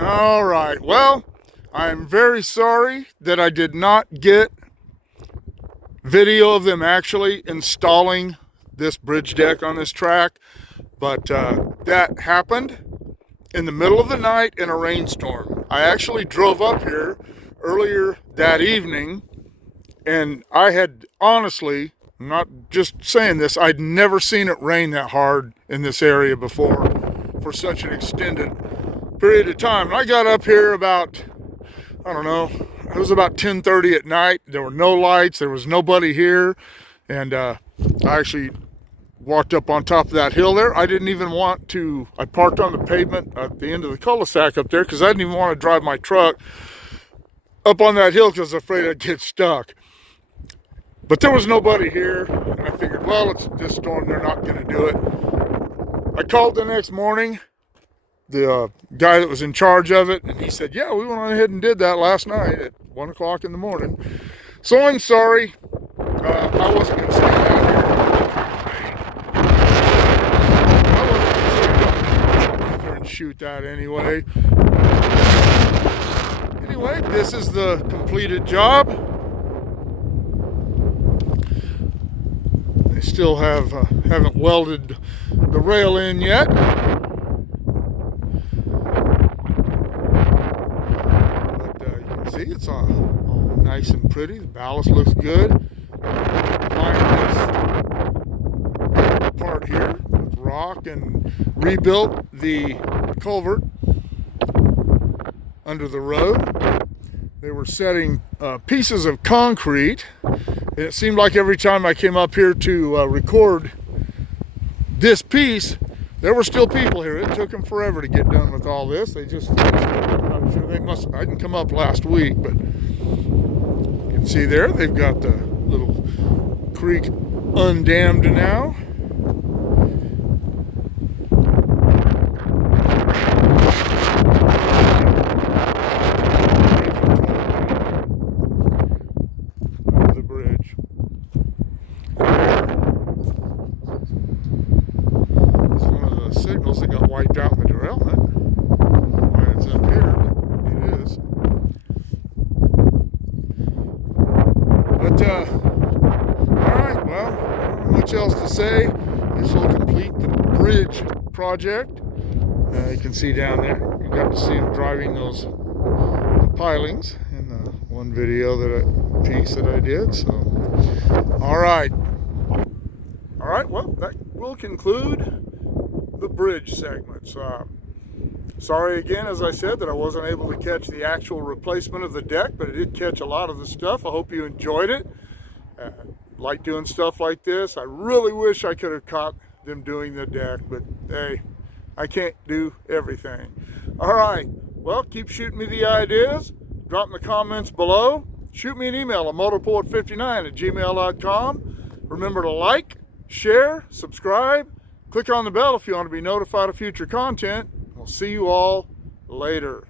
All right, well, I'm very sorry that I did not get video of them actually installing this bridge deck on this track, but that happened in the middle of the night in a rainstorm. I actually drove up here earlier that evening, and I had honestly, I'm not just saying this, I'd never seen it rain that hard in this area before for such an extended period of time. And I got up here about, I don't know, it was about 10:30 at night. There were no lights, there was nobody here, and I actually walked up on top of that hill there. I didn't even want to, I parked on the pavement at the end of the cul-de-sac up there because I didn't even want to drive my truck up on that hill because I was afraid I'd get stuck. But there was nobody here, and I figured, well, it's this storm, they're not going to do it. I called the next morning, the guy that was in charge of it, and he said, yeah, we went on ahead and did that last night at 1 o'clock in the morning. So I'm sorry, I wasn't going to stay out here. I wasn't going to stay out and shoot that anyway. Anyway, this is the completed job. They still haven't welded the rail in yet. See, it's all nice and pretty. The ballast looks good. Behind this part here with rock and rebuilt the culvert under the road. They were setting pieces of concrete. And it seemed like every time I came up here to record this piece, there were still people here. It took them forever to get done with all this. They just finished it. I'm sure they must. I didn't come up last week, but you can see there they've got the little creek undammed now. The bridge. It's one of the signals that got wiped out in the derailment. Why it's up here, but it is. But, alright, well, not much else to say. This will complete the bridge project. You can see down there, you got to see them driving those pilings in the one video piece that I did. So, alright, well, that will conclude the bridge segments. Sorry again, as I said, that I wasn't able to catch the actual replacement of the deck, but I did catch a lot of the stuff. I hope you enjoyed it. Like doing stuff like this. I really wish I could have caught them doing the deck, but hey, I can't do everything. All right, well, keep shooting me the ideas. Drop in the comments below. Shoot me an email at motorpoet59@gmail.com. Remember to like, share, subscribe. Click on the bell if you want to be notified of future content. We'll see you all later.